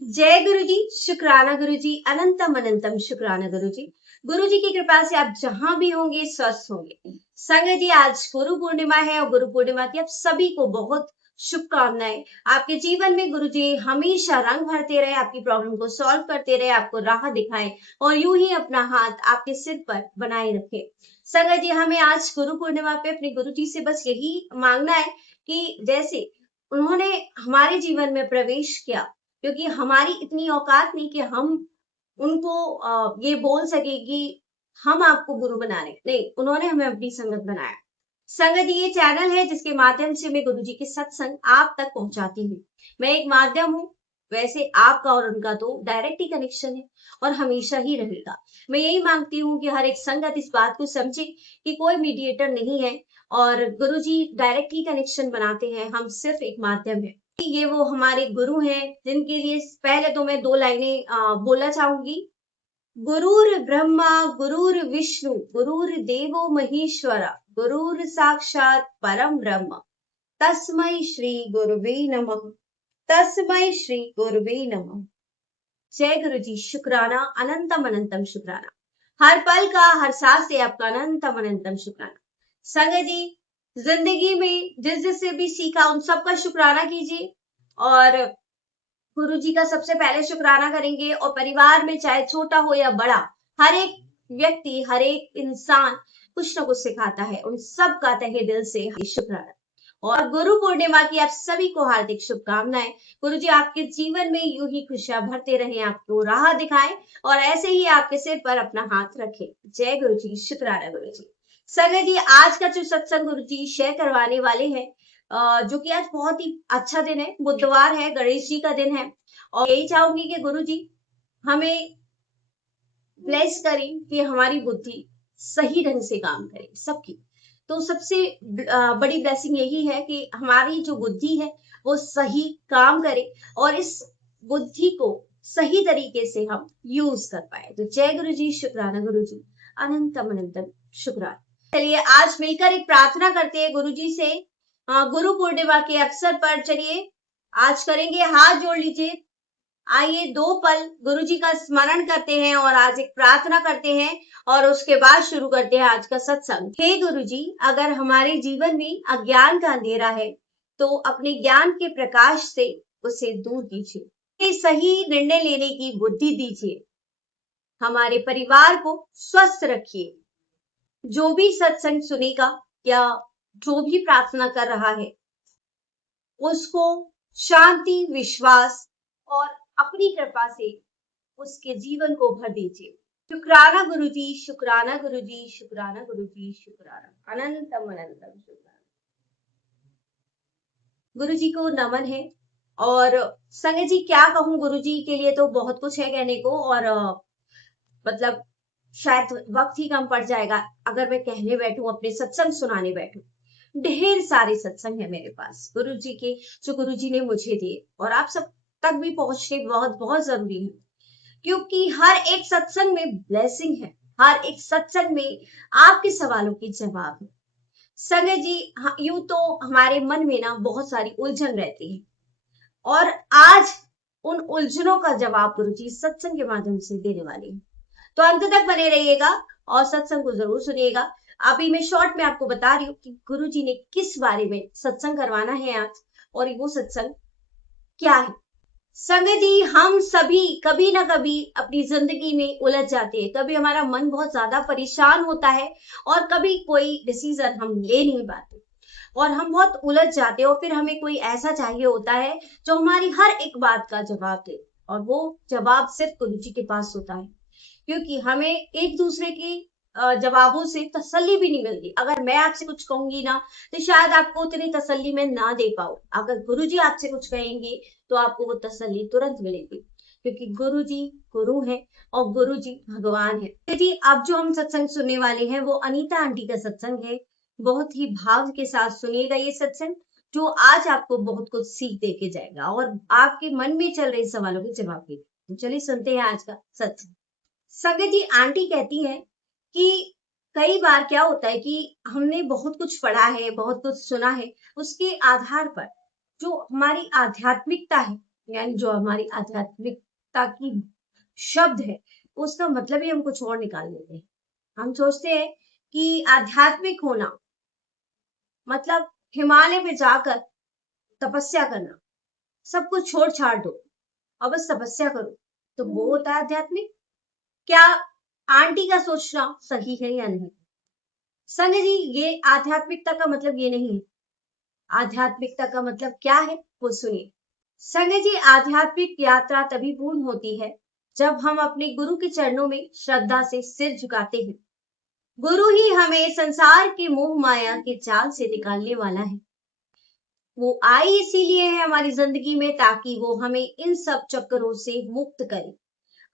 जय गुरु जी, शुक्राना गुरु जी, अनंतम अनंतम शुक्राना गुरु जी। गुरु जी की कृपा से आप जहां भी होंगे स्वस्थ होंगे। संगत जी, आज गुरु पूर्णिमा है और गुरु पूर्णिमा की आप सभी को बहुत शुभकामनाएं। आपके जीवन में गुरु जी हमेशा रंग भरते रहे, आपकी प्रॉब्लम को सॉल्व करते रहे, आपको राह दिखाएं और यूं ही अपना हाथ आपके सिर पर बनाए रखे। संगत जी, हमें आज गुरु पूर्णिमा पे अपने गुरु जी से बस यही मांगना है कि जैसे उन्होंने हमारे जीवन में प्रवेश किया, क्योंकि हमारी इतनी औकात नहीं कि हम उनको ये बोल सके कि हम आपको गुरु बना रहे, नहीं, उन्होंने हमें अपनी संगत बनाया। संगत ये चैनल है जिसके माध्यम से मैं गुरु जी के सत्संग आप तक पहुंचाती हूँ। मैं एक माध्यम हूँ, वैसे आपका और उनका तो डायरेक्ट ही कनेक्शन है और हमेशा ही रहेगा। मैं यही मांगती हूँ कि हर एक संगत इस बात को समझे कि कोई मीडिएटर नहीं है और गुरु जी डायरेक्ट ही कनेक्शन बनाते हैं, हम सिर्फ एक माध्यम है। ये वो हमारे गुरु हैं जिनके लिए पहले तो मैं दो लाइनें बोलना चाहूंगी। गुरुर ब्रह्मा गुरुर विष्णु गुरुर देवो महेश्वरा गुरुर साक्षात परम ब्रह्म तस्मै श्री गुरुवे नमः। तस्मै श्री गुरुवे नमः। जय गुरु जी, शुक्राना, अनंतम अनंतम शुक्राना। हर पल का, हर सांस से आपका अनंतम अनंतम शुक्राना। संगत जी, जिंदगी में जिस जिससे भी सीखा उन सबका शुक्राना कीजिए और गुरु जी का सबसे पहले शुक्राना करेंगे। और परिवार में चाहे छोटा हो या बड़ा, हर एक व्यक्ति, हर एक इंसान कुछ ना कुछ सिखाता है, उन सब का तहे दिल से शुक्राना। और गुरु पूर्णिमा की आप सभी को हार्दिक शुभकामनाएं। गुरु जी आपके जीवन में यूं ही खुशियां भरते रहे, आपको राह दिखाएं और ऐसे ही आपके सिर पर अपना हाथ रखें। जय गुरु जी, शुक्राना गुरु जी। संगत जी, आज का जो सत्संग गुरु जी शेयर करवाने वाले हैं, जो कि आज बहुत ही अच्छा दिन है, बुधवार है, गणेश जी का दिन है और यही चाहूंगी कि गुरु जी हमें ब्लेस करें कि हमारी बुद्धि सही ढंग से काम करे सबकी। तो सबसे बड़ी ब्लेसिंग यही है कि हमारी जो बुद्धि है वो सही काम करे और इस बुद्धि को सही तरीके से हम यूज कर पाए। तो जय गुरु जी, शुक्राना गुरु जी, अनंतम अनंतम शुक्राना। चलिए आज मिलकर एक प्रार्थना करते हैं गुरु जी से। गुरु पूर्णिमा के अवसर पर चलिए आज करेंगे, हाथ जोड़ लीजिए। आइए दो पल गुरु जी का स्मरण करते हैं और आज एक प्रार्थना करते हैं और उसके बाद शुरू करते हैं आज का सत्संग। हे गुरु जी, अगर हमारे जीवन में अज्ञान का अंधेरा है तो अपने ज्ञान के प्रकाश से उसे दूर कीजिए, सही निर्णय लेने की बुद्धि दीजिए, हमारे परिवार को स्वस्थ रखिए। जो भी सत्संग सुनेगा या जो भी प्रार्थना कर रहा है उसको शांति, विश्वास और अपनी कृपा से उसके जीवन को भर दीजिए। शुक्राना गुरु जी, शुक्राना गुरु जी, शुक्राना गुरु जी, शुक्राना, अनंतम अनंतम शुक्राना। गुरु जी को नमन है। और संगत जी क्या कहूँ, गुरु जी के लिए तो बहुत कुछ है कहने को और मतलब शायद वक्त ही कम पड़ जाएगा अगर मैं कहने बैठूं, अपने सत्संग सुनाने बैठूं। ढेर सारे सत्संग है मेरे पास गुरु जी के, जो गुरु जी ने मुझे दिए और आप सब तक भी पहुंचने बहुत बहुत जरूरी है, क्योंकि हर एक सत्संग में ब्लेसिंग है, हर एक सत्संग में आपके सवालों के जवाब है। संगत जी, यूं तो हमारे मन में ना बहुत सारी उलझन रहती है और आज उन उलझनों का जवाब गुरु जी सत्संग के माध्यम से देने वाले हैं। तो अंत तक बने रहिएगा और सत्संग को जरूर सुनिएगा। अभी मैं शॉर्ट में आपको बता रही हूँ कि गुरु जी ने किस बारे में सत्संग करवाना है आज और वो सत्संग क्या है। संगत जी, हम सभी कभी ना कभी अपनी जिंदगी में उलझ जाते हैं, कभी हमारा मन बहुत ज्यादा परेशान होता है और कभी कोई डिसीजन हम ले नहीं पाते और हम बहुत उलझ जाते हैं और फिर हमें कोई ऐसा चाहिए होता है जो हमारी हर एक बात का जवाब दे और वो जवाब सिर्फ गुरु जी के पास होता है, क्योंकि हमें एक दूसरे की जवाबों से तसल्ली भी नहीं मिलती। अगर मैं आपसे कुछ कहूंगी ना तो शायद आपको उतनी तसल्ली मैं ना दे पाऊं, अगर गुरुजी आपसे कुछ कहेंगे तो आपको वो तसल्ली तुरंत मिलेगी, क्योंकि गुरुजी गुरु है और गुरुजी भगवान है। जी, अब जो हम सत्संग सुनने वाले हैं वो अनीता आंटी का सत्संग है। बहुत ही भाव के साथ सुनिएगा ये सत्संग, जो आज आपको बहुत कुछ सीख दे के जाएगा और आपके मन में चल रहे सवालों के जवाब देगा। तो चलिए सुनते हैं आज का सत्संग। संगत जी, आंटी कहती है कि कई बार क्या होता है कि हमने बहुत कुछ पढ़ा है, बहुत कुछ सुना है, उसके आधार पर जो हमारी आध्यात्मिकता है यानी जो हमारी आध्यात्मिकता की शब्द है, उसका मतलब ही हम कुछ और निकाल लेते हैं। हम सोचते हैं कि आध्यात्मिक होना मतलब हिमालय में जाकर तपस्या करना, सब कुछ छोड़ छाड़ दो और बस तपस्या करो, तो वो होता है आध्यात्मिक। क्या आंटी का सोचना सही है या नहीं? संजय जी, ये आध्यात्मिकता का मतलब ये नहीं है। आध्यात्मिकता का मतलब क्या है वो सुनिए। संजय जी, आध्यात्मिक यात्रा तभी पूर्ण होती है जब हम अपने गुरु के चरणों में श्रद्धा से सिर झुकाते हैं। गुरु ही हमें संसार के मोह माया के जाल से निकालने वाला है। वो आई इसीलिए है हमारी जिंदगी में ताकि वो हमें इन सब चक्करों से मुक्त करे,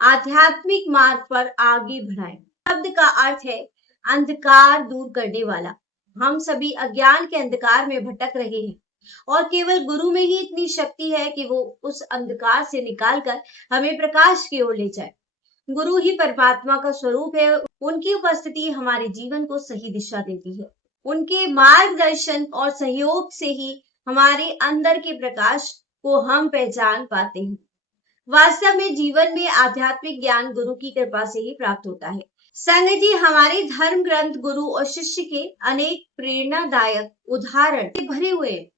आध्यात्मिक मार्ग पर आगे बढ़ाए। शब्द का अर्थ है अंधकार दूर करने वाला। हम सभी अज्ञान के अंधकार में भटक रहे हैं और केवल गुरु में ही इतनी शक्ति है कि वो उस अंधकार से निकालकर हमें प्रकाश की ओर ले जाए। गुरु ही परमात्मा का स्वरूप है। उनकी उपस्थिति हमारे जीवन को सही दिशा देती है। उनके मार्गदर्शन और सहयोग से ही हमारे अंदर के प्रकाश को हम पहचान पाते हैं। वास्तव में जीवन में आध्यात्मिक ज्ञान गुरु की कृपा से ही प्राप्त होता है। संगत जी, हमारे धर्म ग्रंथ गुरु और शिष्य के अनेक प्रेरणादायक उदाहरण से भरे हुए हैं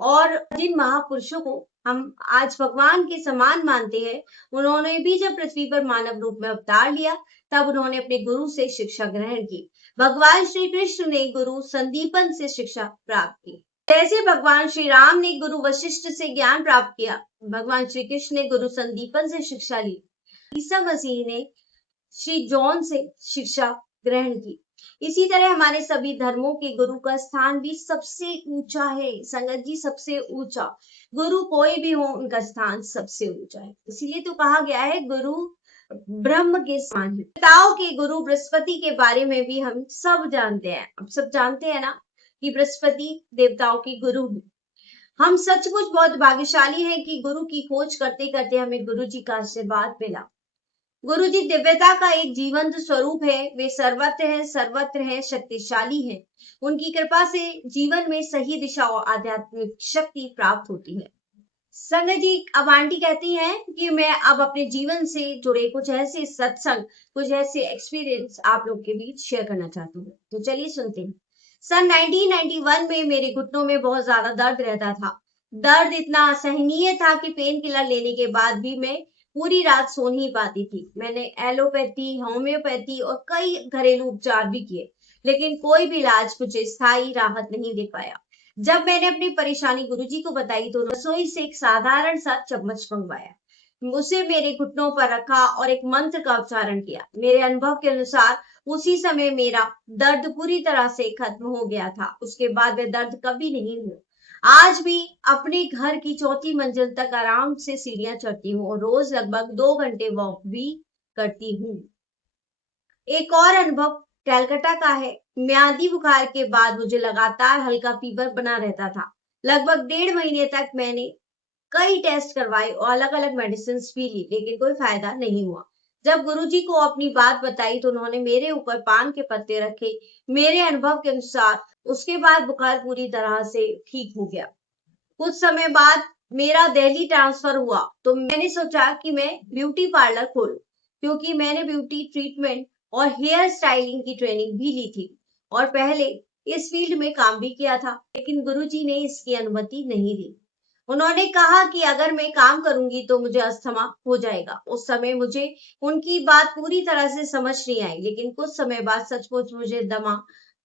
और जिन महापुरुषों को हम आज भगवान के समान मानते हैं, उन्होंने भी जब पृथ्वी पर मानव रूप में अवतार लिया तब उन्होंने अपने गुरु से शिक्षा ग्रहण की। भगवान श्री कृष्ण ने गुरु संदीपन से शिक्षा प्राप्त की। जैसे भगवान श्री राम ने गुरु वशिष्ठ से ज्ञान प्राप्त किया, भगवान श्री कृष्ण ने गुरु संदीपन से शिक्षा ली। ईसा मसीह ने श्री जॉन से शिक्षा ग्रहण की। इसी तरह हमारे सभी धर्मों के गुरु का स्थान भी सबसे ऊंचा है। संगत जी, सबसे ऊंचा गुरु कोई भी हो, उनका स्थान सबसे ऊंचा है। इसीलिए तो कहा गया है गुरु ब्रह्म के समान है। देवताओं के गुरु बृहस्पति के बारे में भी हम सब जानते हैं। अब सब जानते हैं ना कि बृहस्पति देवताओं के गुरु है। हम सचमुच बहुत भाग्यशाली हैं कि गुरु की खोज करते करते हमें गुरु जी का आशीर्वाद मिला। गुरु जी दिव्यता का एक जीवंत स्वरूप है। वे सर्वत्र हैं, शक्तिशाली हैं। उनकी कृपा से जीवन में सही दिशा और आध्यात्मिक शक्ति प्राप्त होती है। संगत जी, अब आंटी कहती हैं कि मैं अब अपने जीवन से जुड़े कुछ ऐसे सत्संग, कुछ ऐसे एक्सपीरियंस आप लोग के बीच शेयर करना चाहती हूँ। तो चलिए सुनते हैं। सन 1991 में मेरे घुटनों में बहुत ज्यादा दर्द रहता था। दर्द इतना असहनीय था कि पेन किलर लेने के बाद भी मैं पूरी रात सो नहीं पाती थी। मैंने एलोपैथी, होम्योपैथी और कई घरेलू उपचार भी किए, लेकिन कोई भी इलाज मुझे स्थायी राहत नहीं दे पाया। जब मैंने अपनी परेशानी गुरुजी को बताई तो रसोई से एक साधारण सा चम्मच मंगवाया, उसे मेरे घुटनों पर रखा और एक मंत्र का उच्चारण किया। मेरे अनुभव के अनुसार उसी समय मेरा दर्द पूरी तरह से खत्म हो गया था। उसके बाद वह दर्द कभी नहीं हुआ। आज भी अपने घर की चौथी मंजिल तक आराम से सीढ़ियां चढ़ती हूँ और रोज लगभग 2 घंटे वॉक भी करती हूँ। एक और अनुभव कैलकाटा का है। म्यादी बुखार के बाद मुझे लगातार हल्का फीवर बना रहता था। लगभग 1.5 महीने तक मैंने कई टेस्ट करवाए और अलग अलग मेडिसिन भी ली, लेकिन कोई फायदा नहीं हुआ। जब गुरुजी को अपनी बात बताई तो उन्होंने मेरे ऊपर पान के पत्ते रखे। मेरे अनुभव के अनुसार उसके बाद बुखार पूरी तरह से ठीक हो गया। कुछ समय बाद मेरा दिल्ली ट्रांसफर हुआ तो मैंने सोचा कि मैं ब्यूटी पार्लर खोलूं, क्योंकि मैंने ब्यूटी ट्रीटमेंट और हेयर स्टाइलिंग की ट्रेनिंग भी ली थी और पहले इस फील्ड में काम भी किया था, लेकिन गुरुजी ने इसकी अनुमति नहीं दी। उन्होंने कहा कि अगर मैं काम करूंगी तो मुझे अस्थमा हो जाएगा। उस समय मुझे उनकी बात पूरी तरह से समझ नहीं आई, लेकिन कुछ समय बाद सचमुच मुझे दमा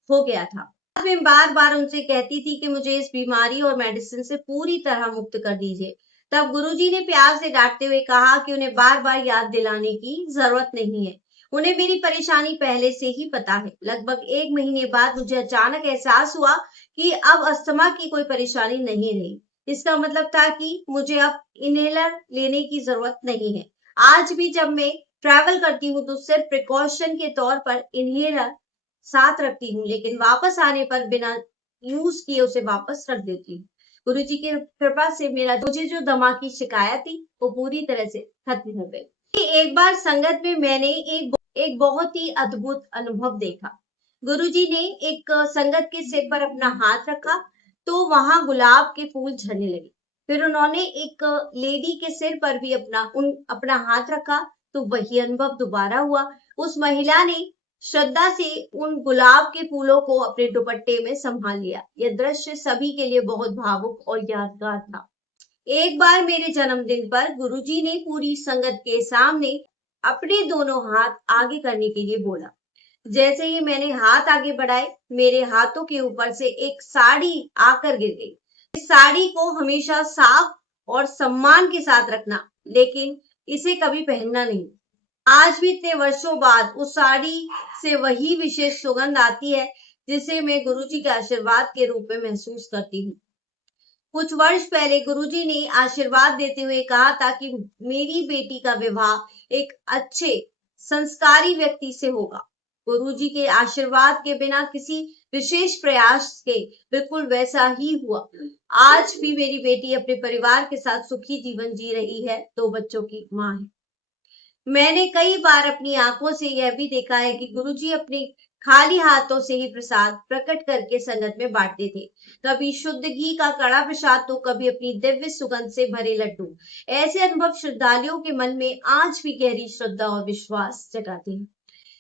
हो गया था। मैं बार बार उनसे कहती थी कि मुझे इस बीमारी और मेडिसिन से पूरी तरह मुक्त कर दीजिए। तब गुरुजी ने प्यार से डांटते हुए कहा कि उन्हें बार बार याद दिलाने की जरूरत नहीं है, उन्हें मेरी परेशानी पहले से ही पता है। लगभग 1 महीने बाद मुझे अचानक एहसास हुआ कि अब अस्थमा की कोई परेशानी नहीं रही। इसका मतलब था कि मुझे अब इनहेलर लेने की जरूरत नहीं है। आज भी जब मैं ट्रैवल करती हूँ तो सिर्फ प्रिकॉशन के तौर पर इनहेलर साथ रखती हूँ, लेकिन वापस आने पर बिना यूज किए उसे वापस रख देती हूँ। गुरुजी की कृपा से मुझे जो दमा की शिकायत थी वो पूरी तरह से खत्म हो गई। एक बार संगत में मैंने एक बहुत ही अद्भुत अनुभव देखा। गुरुजी ने एक संगत के सिर पर अपना हाथ रखा तो वहां गुलाब के फूल झड़ने लगे। फिर उन्होंने एक लेडी के सिर पर भी अपना हाथ रखा, तो वही अनुभव दोबारा हुआ। उस महिला ने श्रद्धा से उन गुलाब के फूलों को अपने दुपट्टे में संभाल लिया। यह दृश्य सभी के लिए बहुत भावुक और यादगार था। एक बार मेरे जन्मदिन पर गुरुजी ने पूरी संगत के सामने अपने दोनों हाथ आगे करने के लिए बोला। जैसे ही मैंने हाथ आगे बढ़ाए, मेरे हाथों के ऊपर से एक साड़ी आकर गिर गई। इस साड़ी को हमेशा साफ और सम्मान के साथ रखना, लेकिन इसे कभी पहनना नहीं। आज भी इतने वर्षों बाद उस साड़ी से वही विशेष सुगंध आती है, जिसे मैं गुरुजी के आशीर्वाद के रूप में महसूस करती हूँ। कुछ वर्ष पहले गुरुजी ने आशीर्वाद देते हुए कहा था कि मेरी बेटी का विवाह एक अच्छे संस्कारी व्यक्ति से होगा। गुरुजी के आशीर्वाद के बिना किसी विशेष प्रयास के बिल्कुल वैसा ही हुआ। आज भी मेरी बेटी अपने परिवार के साथ सुखी जीवन जी रही है, 2 बच्चों की मां है। मैंने कई बार अपनी आंखों से यह भी देखा है कि गुरुजी अपने खाली हाथों से ही प्रसाद प्रकट करके संगत में बांटते थे। कभी शुद्ध घी का कड़ा प्रसाद, तो कभी अपनी दिव्य सुगंध से भरे लड्डू। ऐसे अनुभव श्रद्धालुओं के मन में आज भी गहरी श्रद्धा और विश्वास जगाते हैं।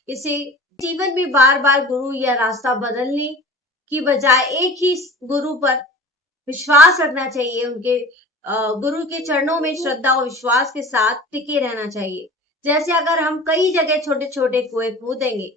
इसे जीवन में बार बार गुरु या रास्ता बदलने की बजाय एक ही गुरु पर विश्वास रखना चाहिए। उनके गुरु के चरणों में श्रद्धा और विश्वास के साथ टिके रहना चाहिए। जैसे अगर हम कई जगह छोटे छोटे कुएं खोदेंगे,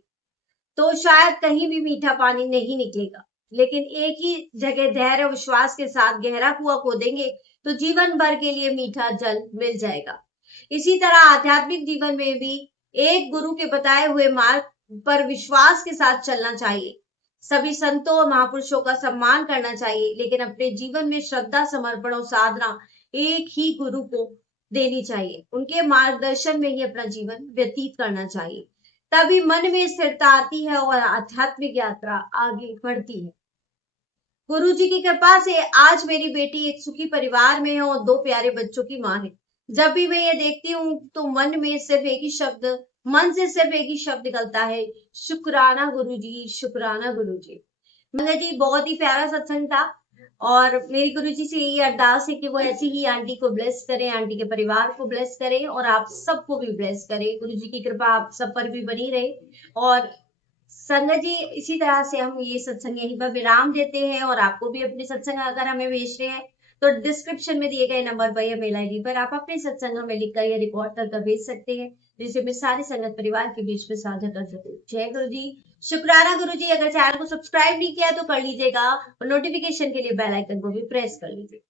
तो शायद कहीं भी मीठा पानी नहीं निकलेगा, लेकिन एक ही जगह धैर्य और विश्वास के साथ गहरा कुआं खोदेंगे, तो जीवन भर के लिए मीठा जल मिल जाएगा। इसी तरह आध्यात्मिक जीवन में भी एक गुरु के बताए हुए मार्ग पर विश्वास के साथ चलना चाहिए। सभी संतों और महापुरुषों का सम्मान करना चाहिए, लेकिन अपने जीवन में श्रद्धा, समर्पण और साधना एक ही गुरु को देनी चाहिए। उनके मार्गदर्शन में ही अपना जीवन व्यतीत करना चाहिए। तभी मन में स्थिरता आती है और आध्यात्मिक यात्रा आगे बढ़ती है। गुरु जी की कृपा से आज मेरी बेटी एक सुखी परिवार में है और 2 प्यारे बच्चों की मां है। जब भी मैं ये देखती हूँ, तो मन से सिर्फ एक ही शब्द निकलता है, शुक्राना गुरु जी, शुक्राना गुरु जी। मंगल जी, बहुत ही प्यारा सत्संग था और मेरी गुरुजी से यही अरदास है कि वो ऐसी ही आंटी को ब्लेस करें, आंटी के परिवार को ब्लेस करें और आप सबको भी ब्लेस करें। गुरुजी की कृपा आप सब पर भी बनी रहे। और संगत जी, इसी तरह से हम ये सत्संग यहीं पर विराम देते हैं और आपको भी अपने सत्संग अगर हमें भेज रहे हैं, तो डिस्क्रिप्शन में दिए गए नंबर पर या मेल आईडी पर आप अपने सत्संग हमें लिखकर या रिकॉर्ड कर भेज सकते हैं, जिसे मैं सारे संगत परिवार के बीच में साझा कर सकूं। जय गुरु जी। शुक्राना गुरु जी। अगर चैनल को सब्सक्राइब नहीं किया तो कर लीजिएगा और नोटिफिकेशन के लिए बेल आइकन को भी प्रेस कर लीजिए।